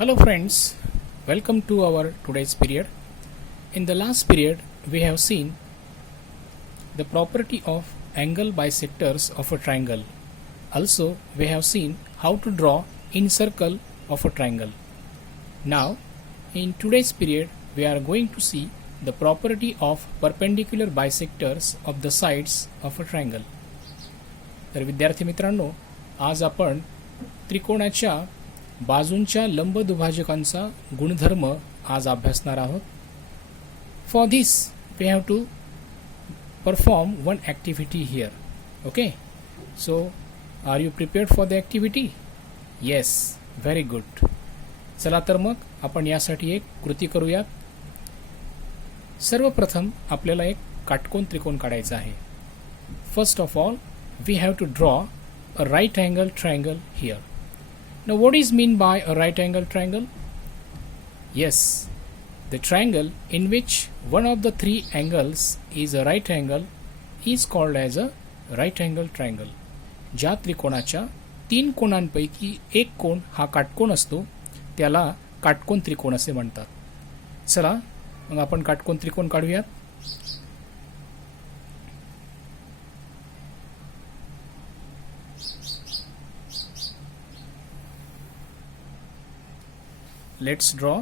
Hello friends, welcome to our today's period. In the last period, we have seen the property of angle bisectors of a triangle. Also, we have seen how to draw in circle of a triangle. Now, in today's period, we are going to see the property of perpendicular bisectors of the sides of a triangle. तर विद्यार्थी मित्रांनो, आज आपण त्रिकोणाच्या बाजूंच्या लंब दुभाजकांचा गुणधर्म आज अभ्यासणार आहोत. For this we have to perform one activity here. Okay, so are you prepared for the activity? Yes, very good. चला तर मग आपण यासाठी एक कृती करूया. सर्वप्रथम आपल्याला एक काटकोन त्रिकोण काढायचा आहे. First of all we have to draw a right angle triangle here. Now what is mean by a right angle triangle? Yes, the triangle in which one of the three angles is a right angle is called as a right angle triangle. ज्या त्रिकोणाच्या तीन कोणांपैकी एक कोण हा काटकोन असतो त्याला काटकोन त्रिकोण असे म्हणतात. चला मग आपण काटकोन त्रिकोण काढूयात. Let's draw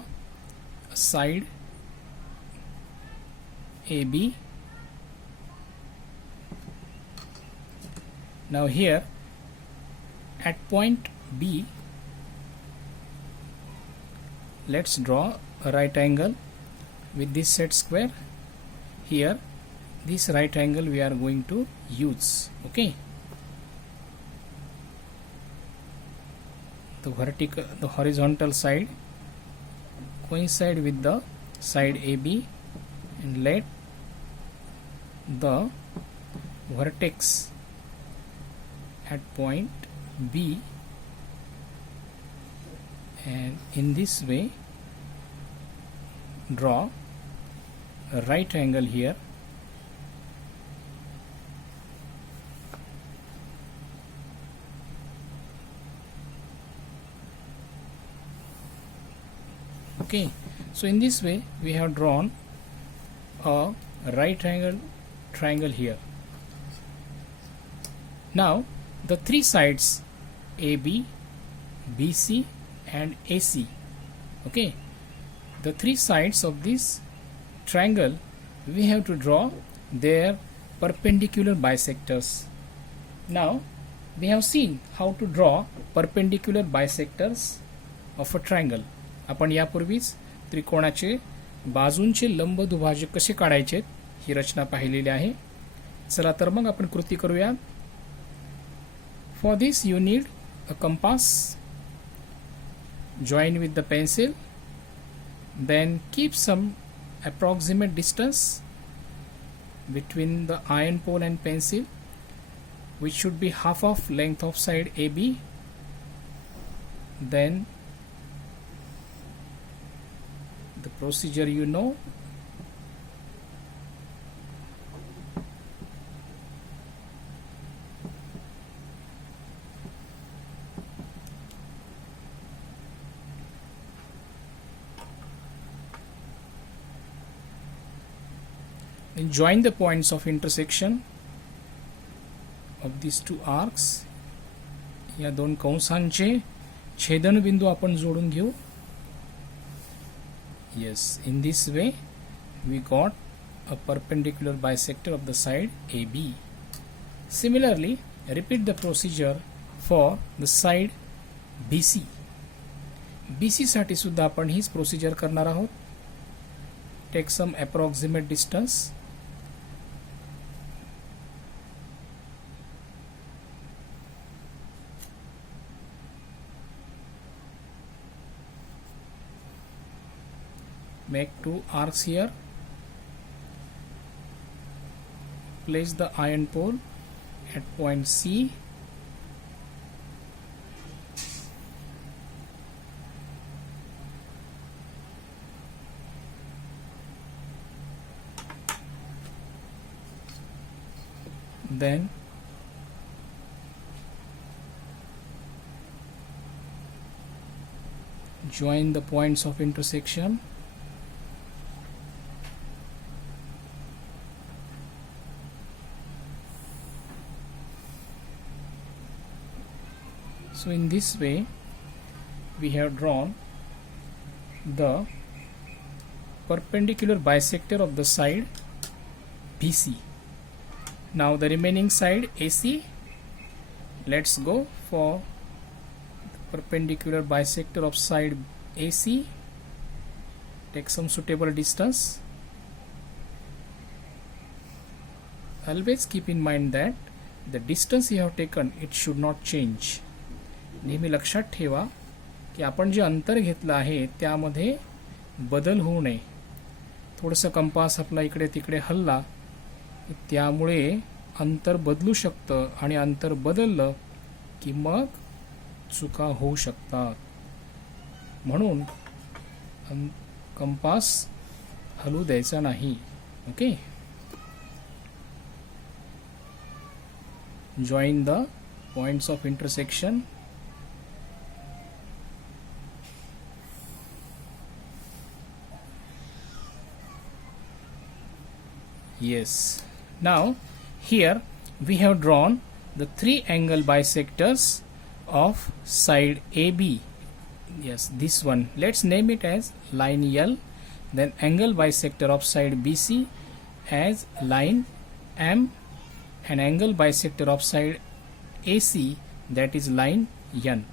a side AB. Now here at point B, let's draw a right angle with this set square. Here this right angle we are going to use. Okay, the horizontal side coincide with the side AB and let the vertex at point B, and in this way draw a right angle here. Okay, so in this way we have drawn a right angle triangle here. Now the three sides AB, BC and AC, okay, the three sides of this triangle we have to draw their perpendicular bisectors. Now we have seen how to draw perpendicular bisectors of a triangle. आपण यापूर्वीच त्रिकोणाचे बाजूंचे लंब दुभाजक कसे काढायचे ही रचना पाहिलेली आहे. चला तर मग आपण कृती करूया. For this you need a compass. Join with the pencil. Then keep some approximate distance between the iron pole and pencil, which should be half of length of side AB. Then the procedure you know. Then join the points of intersection of these two arcs. या दोन कंसांचे छेदनबिंदू आपण जोडून घेऊ. Yes, in this way we got a perpendicular bisector of the side AB. Similarly, repeat the procedure for the side BC. BC साठी सुद्धा आपण हीच प्रोसिजर करणार आहोत. Take some approximate distance. Make two arcs here. Place the iron pole at point C. Then join the points of intersection. So in this way we have drawn the perpendicular bisector of the side BC. Now the remaining side AC, let's go for the perpendicular bisector of side AC. Take some suitable distance. Always keep in mind that the distance you have taken, it should not change. नेहमी लक्षात ठेवा की आपण जे अंतर घेतलं आहे त्यामध्ये बदल होऊ नये. थोडंसं कंपास आपला इकडे तिकडे हलला त्यामुळे अंतर बदलू शकतं आणि अंतर बदललं की मग चुका होऊ शकतात. म्हणून कंपास हलू द्यायचा नाही. Okay. Join the points of intersection. Yes. Now here we have drawn the three angle bisectors of side AB. Yes, this one. Let's name it as line L. Then angle bisector of side BC as line M, and angle bisector of side AC, that is line N.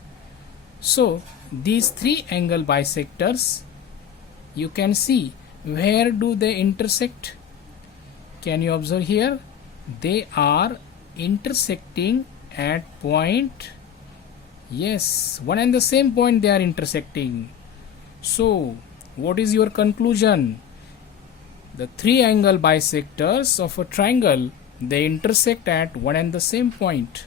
So these three angle bisectors, you can see where do they intersect. Can you observe here? They are intersecting at point. Yes, one and the same point they are intersecting. So what is your conclusion? The three angle bisectors of a triangle, they intersect at one and the same point.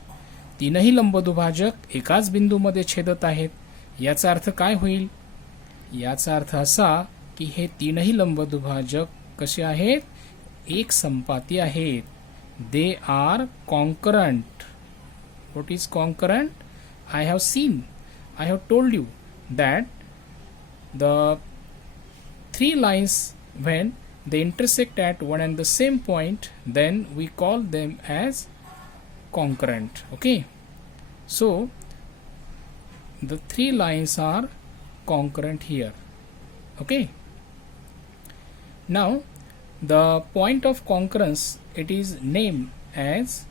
तीनही लंबदुभाजक एकाच बिंदूमध्ये छेदत आहेत. याचा अर्थ काय होईल? याचा अर्थ असा की हे तीनही लंबदुभाजक कसे आहेत? एक संपाती आहेत. They are concurrent. What is concurrent? I have told you that the three lines, when they intersect at one and the same point, then we call them as concurrent. Okay. So the three lines are concurrent here. Okay. Now the point of concurrence, it is named as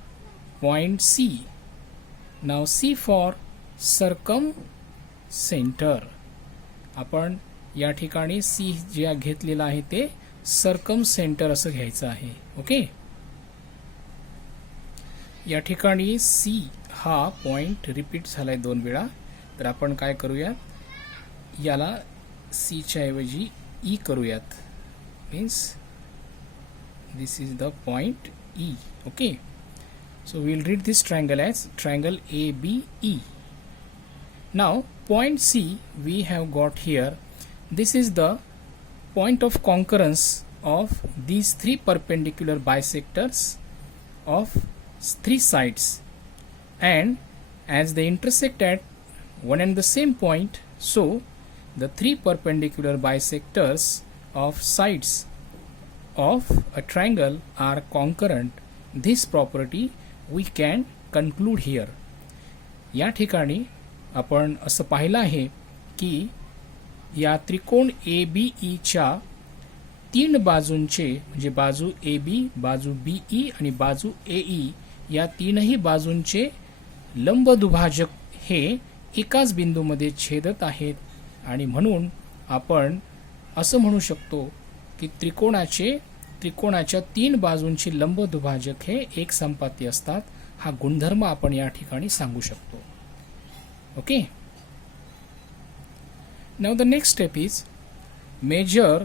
point C. Now C for circumcenter. आपण या ठिकाणी C जे घेतलेला आहे ते circumcenter असं घ्यायचं आहे. ओके. या ठिकाणी C हा पॉइंट रिपीट झालाय 2 वेळा. तर आपण काय करूयात, याला C च्या ऐवजी E करूयात. Means this is the point E. Okay. So we will read this triangle as triangle ABE. Now point C we have got here. This is the point of concurrence of these three perpendicular bisectors of three sides, and as they intersect at one and the same point, so the three perpendicular bisectors of sides of a triangle are concurrent. This property we can conclude here. या ठिकाणी आपण असं पाहिलं आहे की या त्रिकोण ABE च्या तीन बाजूंचे, म्हणजे बाजू AB, बाजू BE आणि बाजू AE, या तीनही बाजूंचे लंबदुभाजक हे एकाच बिंदूमध्ये छेदत आहेत. आणि म्हणून आपण असं म्हणू शकतो की त्रिकोणाच्या तीन बाजूंची लंबदुभाजक हे एक संपाती असतात. हा गुणधर्म आपण या ठिकाणी सांगू शकतो. Okay. Now the next step is measure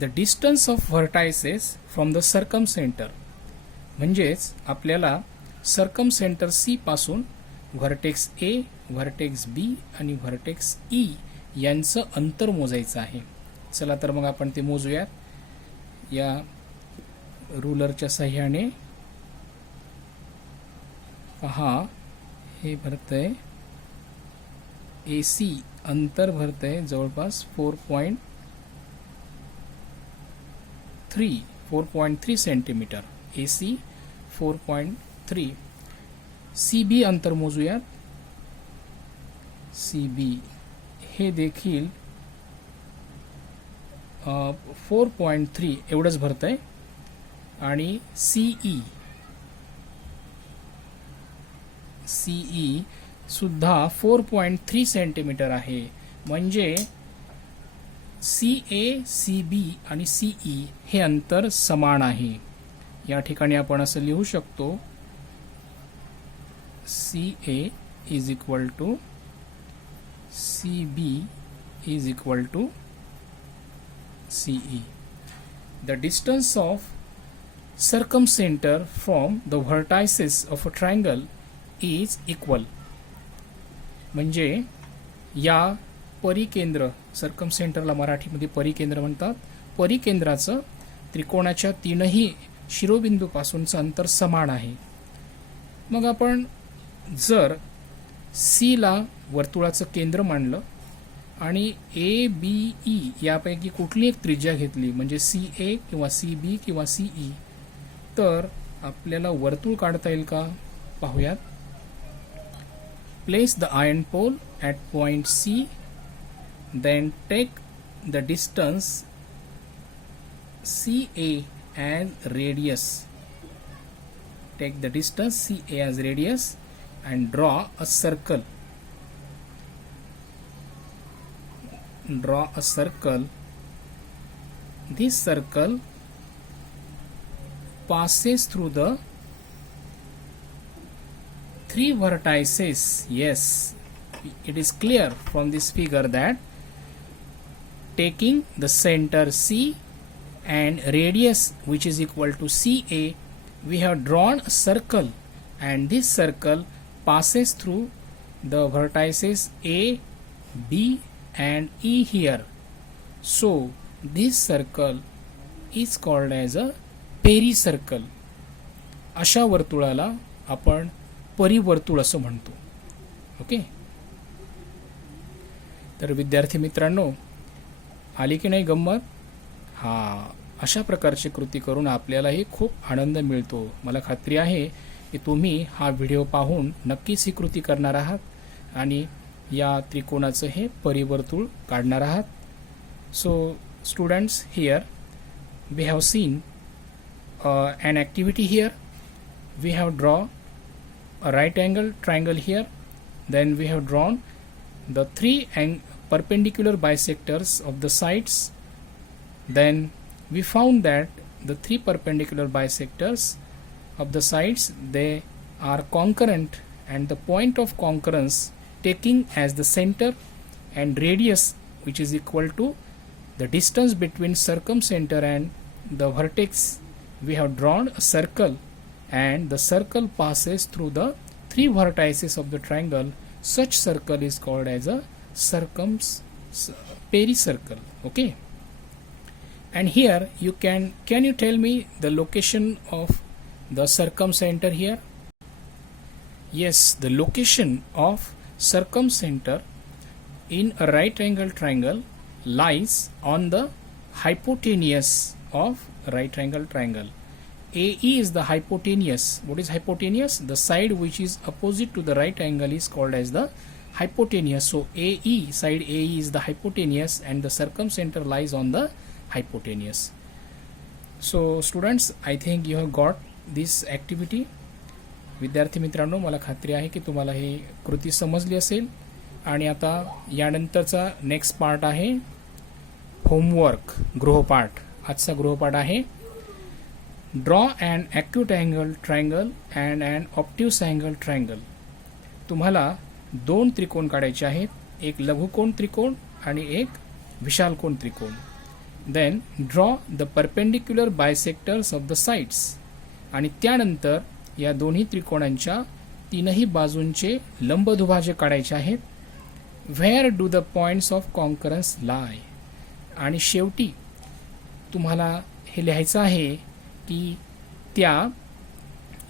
the distance of vertices from the circumcenter. म्हणजेच आपल्याला सर्कमसेंटर C पासून व्हर्टेक्स A, व्हर्टेक्स B आणि व्हर्टेक्स E यांचं अंतर मोजायचं आहे. चला तर मग आपण ते मोजूयात. या रुलरच्या सहाय्याने पहा, हे भरतय ए सी अंतर भरत आहे जवळपास 4.3 सेंटीमीटर. ए सी 4.3. सी बी अंतर मोजूयात. सी बी हे देखील 4.3 एवढंच भरत आहे. आणि सीई सुद्धा 4.3 सेंटीमीटर आहे. म्हणजे सी ए, सी बी आणि सीई हे अंतर समान आहे. या ठिकाणी आपण असं लिहू शकतो, C A is equal to C B is equal to CE. The distance of circumcenter from the vertices of a triangle is equal. म्हणजे या परिकेंद्र, सर्कमसेंटरला मराठीमध्ये परिकेंद्र म्हणतात, परिकेंद्राचं त्रिकोणाच्या तीनही शिरोबिंदूपासूनचं अंतर समान आहे. मग आपण जर सी ला वर्तुळाचं केंद्र मानलं आणि ए बी ई यापैकी कुठली एक त्रिज्या घेतली, म्हणजे सी ए किंवा सी बी किंवा सीई, तर आपल्याला वर्तुळ काढता येईल का पाहूयात. Place the iron pole at point C, then take the distance C A as radius. Take the distance C A as radius and draw a circle. Draw a circle. This circle passes through the three vertices. Yes, it is clear from this figure that taking the center C and radius which is equal to CA, we have drawn a circle, and this circle passes through the vertices A, B and E here. So this circle is called as a पेरिसर्कल. अशा वर्तुळाला आपण परिवर्तुळ असं म्हणतो. ओके. तर विद्यार्थी मित्रांनो, आली की नाही गंमत? अशा प्रकारची कृती करून आपल्यालाही खूप आनंद मिळतो. मला खात्री आहे की तुम्ही हा व्हिडिओ पाहून नक्कीच ही कृती करणार आहात आणि या त्रिकोणाचं हे परिवर्तुळ काढणार आहात. So students, here we have seen an activity here. We have drawn a right angle triangle here. Then we have drawn the three perpendicular bisectors of the sides. Then we found that the three perpendicular bisectors of the sides, they are concurrent, and the point of concurrence taking as the center and radius which is equal to the distance between circumcenter and the vertex. We have drawn a circle, and the circle passes through the three vertices of the triangle. Such circle is called as a pericircle. Okay. And here you can you tell me the location of the circumcenter here? Yes, the location of circumcenter in a right angle triangle lies on the hypotenuse of right angle triangle. AE is the hypotenuse. What is hypotenuse? The side which is opposite to the right angle is called as the hypotenuse. So AE, side AE is the hypotenuse, and the circumcenter lies on the hypotenuse. So students, I think you have got this activity. विद्यार्थी मित्रांनो, मला खात्री आहे की तुम्हाला ही कृती समजली असेल. आणि आता यानंतरचा नेक्स्ट पार्ट आहे होमवर्क, गृहपाठ. आजचा गृहपाठ आहे draw and acute angle triangle and and obtuse angle triangle. तुम्हाला दोन त्रिकोण काढायचे आहेत, एक लघुकोण त्रिकोण आणि एक विशालकोण त्रिकोण. Then draw the perpendicular bisectors of the sides. आणि त्यानंतर या दोन्ही त्रिकोणांच्या तीनही बाजूंचे लंबदुभाजक काढायचे आहेत. Where do the points of concurrence लाय. आणि शेवटी तुम्हाला हे लिहायचं आहे की त्या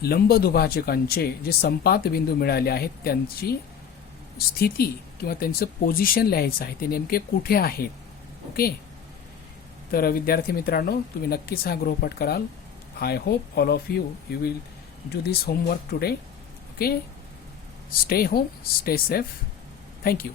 लंबदुभाजकांचे जे संपात बिंदू मिळाले आहेत त्यांची स्थिती किंवा त्यांचं पोझिशन लिहायचं आहे, ते नेमके कुठे आहेत. ओके, तर विद्यार्थी मित्रांनो, तुम्ही नक्कीच हा गृहपाठ कराल. I hope all of you will do this homework today. Okay, stay home, stay safe. Thank you.